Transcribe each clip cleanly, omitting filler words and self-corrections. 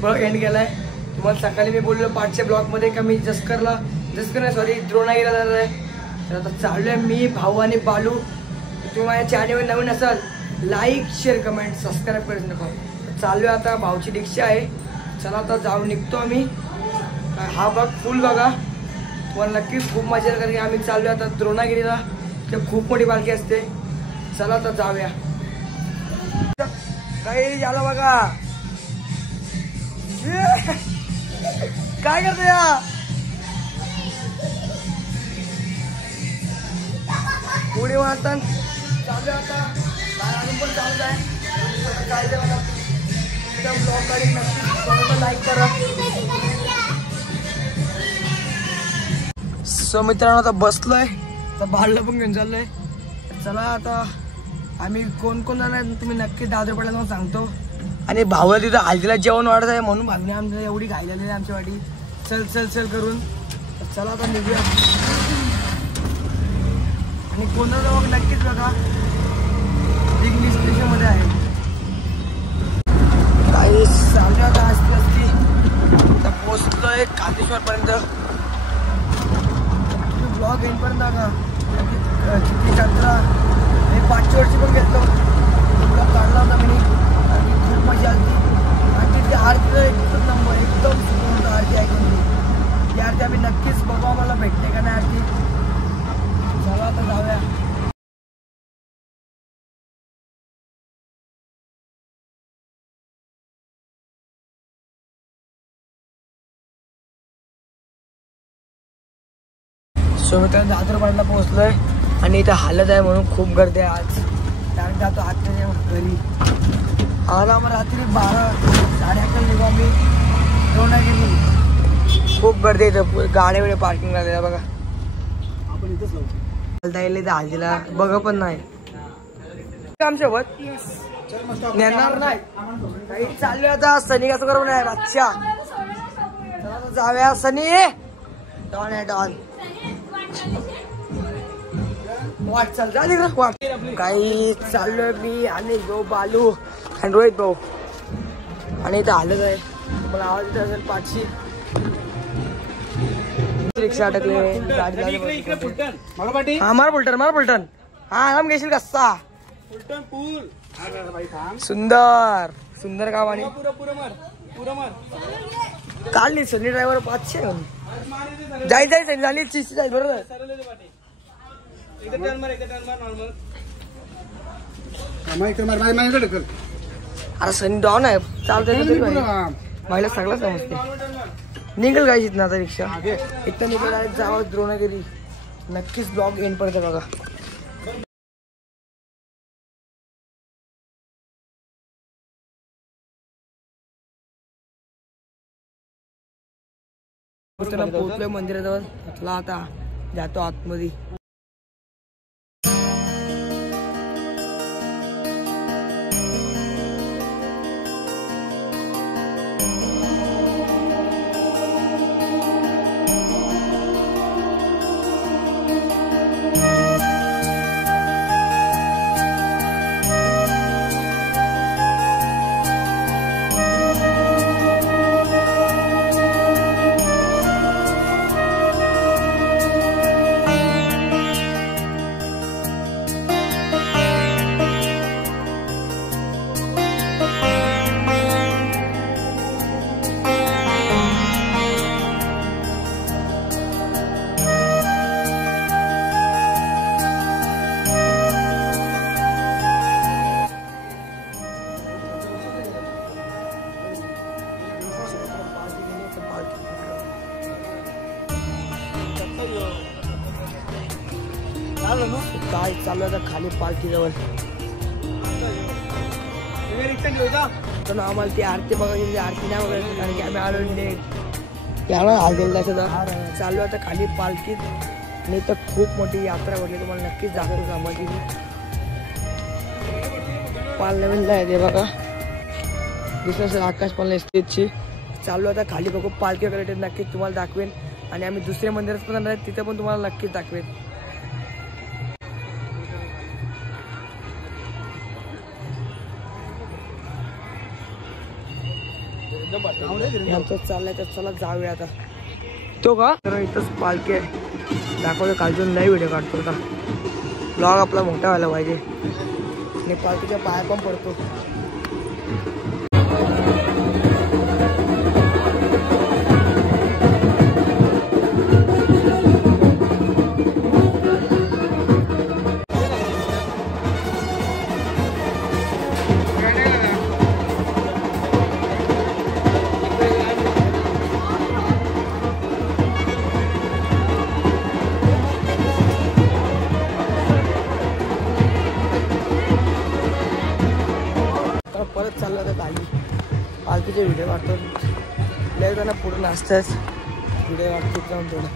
Blog end केलाय। तुम्हाला सकाळी मी बोललो पाठच्या ब्लॉगमध्ये का मी जसकर नाही सॉरी द्रोणागिरीला जाणार आहे। तर आता चाललोय मी, भाऊ आणि बालू। तुम्ही माझ्या चॅनलवर नवीन असाल लाईक शेअर कमेंट सबस्क्राईब करायचं नको। चाललोय आता, भाऊची दीक्षा आहे। चला आता जाऊन निघतो आम्ही। हा ब्लॉग फुल बघा, तुम्हाला नक्कीच खूप मजा येईल। कारण की आम्ही चाललोय आता द्रोणागिरीला, ते खूप मोठी पालखी असते। चला आता जाऊया। काही झालं बघा, काय करतो या पुढे वाटतात चालू आता अजून पण चालत आहे। चालते मला ब्लॉग काढून नक्की लाईक करा। सो मित्रांनो आता बसलोय, तर बाळला पण घेऊन चाललोय। चला आता आम्ही कोण कोण जाणार तुम्ही नक्की दादरपाड्याला जाऊन सांगतो। आणि भाऊला तिथं हल्दीला जेवण वाढत आहे म्हणून भाऊने आमच्या एवढी घाईलेली आहे आमच्या वाटी चल चल चल करून। चला आता निघूया। आणि कोणाला मग नक्कीच बघा, दिल्ली स्टेशनमध्ये आहे। काही चालू आता असती असती आता पोहोचलोय कातेश्वरपर्यंत। ब्लॉग येईपर्यंत बघा किती कचरा आणि 5 वर्षी पण घेतलो ब्लॉग काढला होता मी आणि खूप मजा आली। आणि तिथे आरतीला एकच नंबर एकदम सुंदर होता आरती ऐकून ती आरती आम्ही नक्कीच बघू, आम्हाला भेटते का नाही आरती। चला आता जाऊया। मित्रांनो दादरपाड्याला पोहोचलोय आणि इथं हालत आहे म्हणून खूप गर्दी आहे आज। कारण जातो आत्ताच्या घरी आला मग रात्री 12-11 निघू आम्ही द्रोणागिरी। खूप गर्दी आहे, गाड्या वेळे पार्किंग झालेला बघा। आपण इथंच इथं हल्दीला बघ पण नाही आमच्यासोबत नेणार नाही काही। चालले आता सनी कसं करू नाही अच्छा जाऊया। सनी डॉन आहे डॉन वाट चाल झाली ना वाट। काही चाललोय मी आणि गो बालू आणि रोहित भाऊ आणि इथं आलंच आहे। मला आवाज येत असेल पाठशी रिक्षा अटकले गाडी। हा मार बुलटन हा आराम घेशील कसा सुंदर सुंदर गाव आणि काढली सनी ड्रायव्हर 500 जाईल झाली चिस्ती जाईल बरोबर। अरे सनी डॉन आहे चालतंय महिला सगळं समजते। निघेल काय जिथं आता रिक्षा एक तर निघेल जावं द्रोणागिरी। नक्कीच ब्लॉग एंड पर्यंत बघा। पोहोचलोय मंदिराजवळ, आता जातो आतमध्ये। काय चालू आहे खाली पालखी जवळ आम्हाला ती आरती बघायची, आरती नाही बघायची कारण की आम्ही आलो लेट याला हाल दिला सुद्धा। चालू आता खाली पालखीत आणि तर खूप मोठी यात्रा भरली, तुम्हाला नक्कीच दाखवतो कामाची। पाल नवीनला आहे ते बघा, दुसरं सर आकाश पाल स्टेजची। चालू आता खाली बघू पालखी वगैरे नक्कीच तुम्हाला दाखवेन। आणि आम्ही दुसऱ्या मंदिरात पण जाणार आहे, तिथे पण तुम्हाला नक्कीच दाखवेन। आमचं चाललंय तर चला जाऊया आता. तो का तर इथंच पालखी आहे दाखवतो. कालजून नाही व्हिडिओ काढतो आता. ब्लॉग आपला मोठा व्हायला पाहिजे आणि पालखीच्या पाया पण पडतो. परत चाललं तर खाली पालखीचे व्हिडिओ काढतो. लय जण पूर्ण असतंच व्हिडिओ काढतो जाऊन थोडं.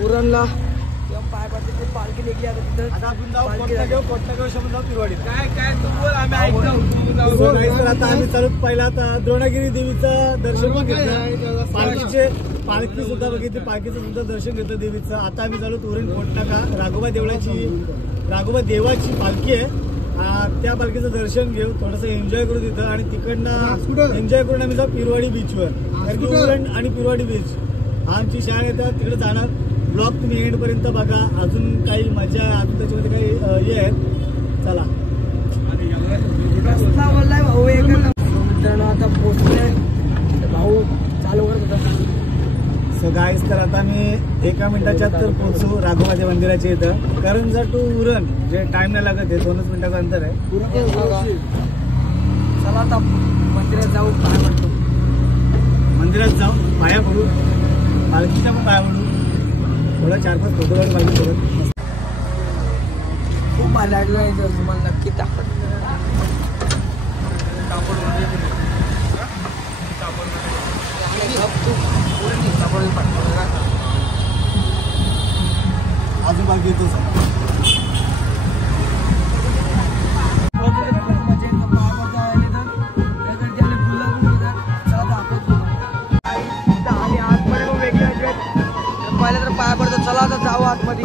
पुरणला पाय पडते ते पालखी निघली आता तिथं. आता आपण जाऊ कोटनागाव शमन जाऊ पिरवाडी. काय काय तू बोल आम्ही ऐकतो. तर आता आम्ही चालू पहिला आता द्रोणागिरी देवीचं दर्शन पण घेतलं. पालखी सुद्धा बघितली. पालखीचं सुद्धा दर्शन घेतलं देवीचं. आता आम्ही चालू उरण कोटनागा राघोबा देवाची पालखी आहे. त्या पालखीचं दर्शन घेऊ थोडंसं एन्जॉय करू तिथं आणि तिकडनं एन्जॉय करून आम्ही जाऊ पिरवाडी बीचवर. कारण की उरण आणि पिरवाडी बीच आमची शाळा येतात तिकडे जाणार. ब्लॉग तुम्ही एंड पर्यंत बघा. अजून काही मजा आहे अजून त्याच्यामध्ये काही हे आहे. चला भाऊ मित्रांनो आता पोहोचलोय. भाऊ चालू करत होता. सो गाईस तर आता मी 1 मिनिटाच्या तर पोहोचू राघोबाच्या मंदिराच्या इथं. करंजा टू उरण जे टाइम नाही लागत आहे 2च मिनिटाचं अंतर आहे. चला आता मंदिरात जाऊ. पाया पडतो. मंदिरात जाऊ पाया पडू. पालखीच्या पण पाया पडू. थोडा 4-5 फोटो काढून पाहिजे सोबत. खूप भारी लागलं तुम्हाला नक्की दाखवत. अजून बाकी येतो पहिल्या तर पाया पडतो. चला आता जाऊ आतमध्ये.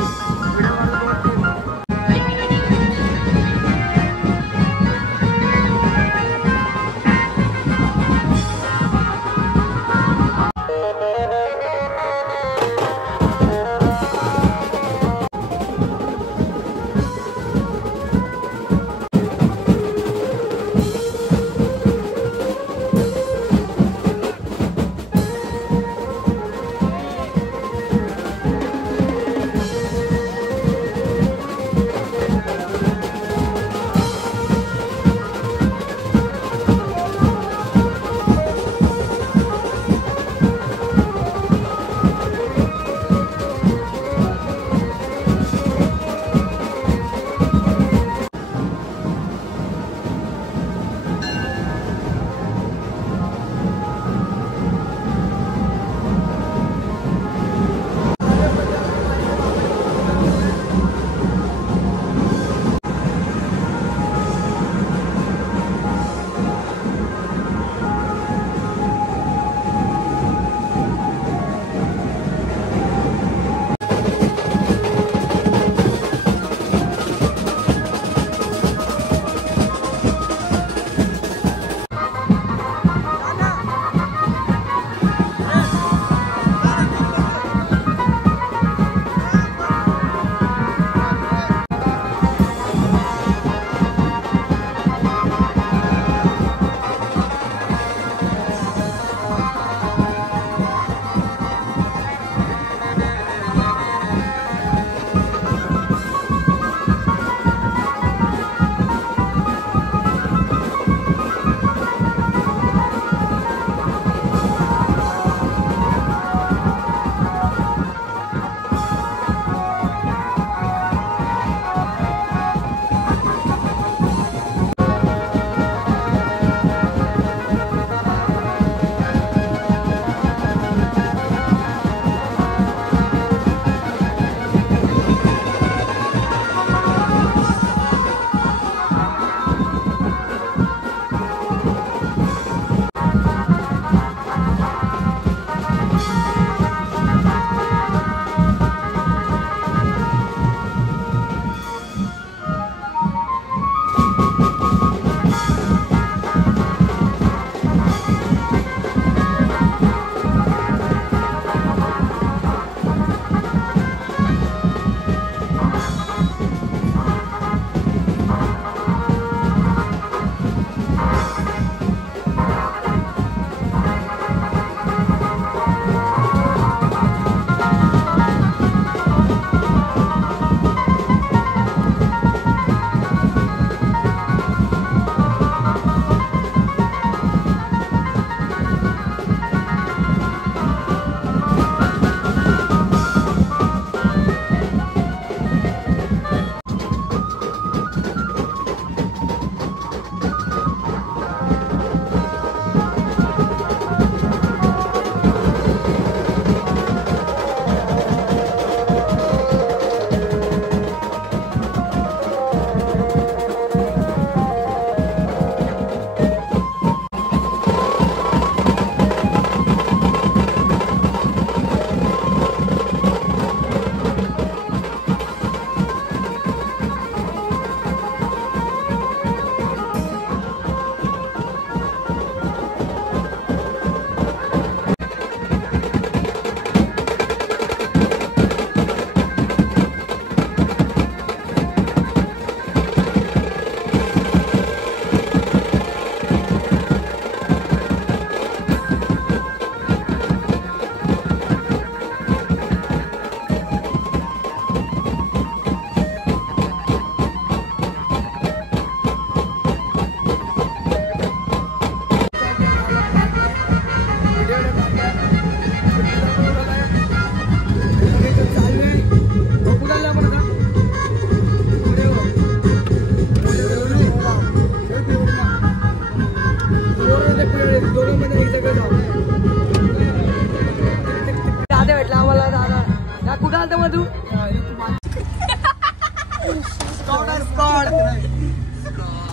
तू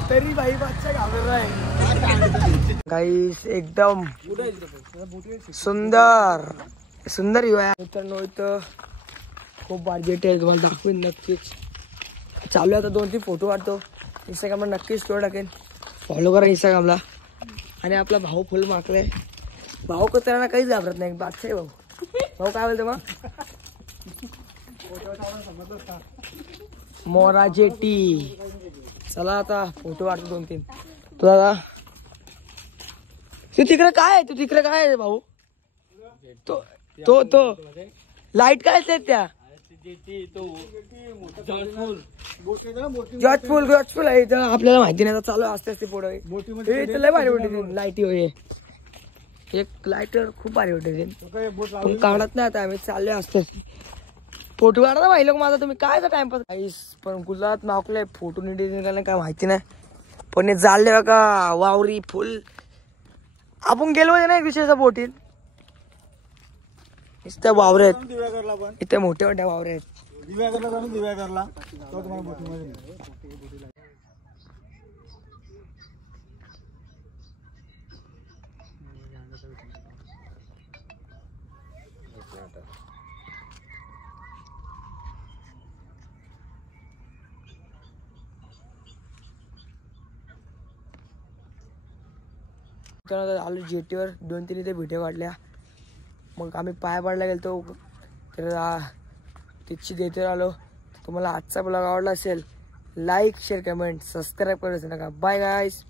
तरी भाई बादशाह घाबरला आहे गाईस. एकदम सुंदर सुंदर व्ह्यू आहे मित्रांनो. इथं खूप बजेट आहे, तुम्हाला दाखवेन नक्कीच. चालू आहे आता 2-3 फोटो काढतो. इंस्टाग्रामला नक्कीच स्टोरी टाकेन, फॉलो करा इंस्टाग्रामला. आणि आपला भाऊ फुल माकलाय. भाऊ कचऱ्याला काहीच घाबरत नाही. बादशाह भाऊ. भाऊ काय बोलतो मग? मोराचे टी. चला आता फोटो काढतो 2-3. तुला तू तिकडे काय आहे? तू तिकडे काय आहे भाऊ? तो तो तो लाईट काय असते त्या? जॉर्जफुल आहे इथं. आपल्याला माहिती नाही, चालू असते असते पुढे. लय भारी वाटते लाईटी होय. एक लाईटर खूप भारी वाटते पण काढत नाही. आता आम्ही चालले असते फोटो काढा ना भाई लोक माझा. तुम्ही काय टाइमपास काहीच. पण गुजरात नाकले फोटो निडिटिंग करायला काय माहिती नाही. पण हे चालले बघा वावरी फुल. आपण गेलो नाही विषयाचा बोटीत. इथे वावरे आहेत, इथे मोठे मोठ्या वावरे आहेत. आलो जेटीवर. 2-3 इथे भेटे वाढल्या. मग आम्ही पाया पडला गेलो तर तिची जेटीवर आलो. तुम्हाला आजचा ब्लॉग आवडला असेल लाईक शेअर कमेंट सबस्क्राईब करायचं नका. Bye guys.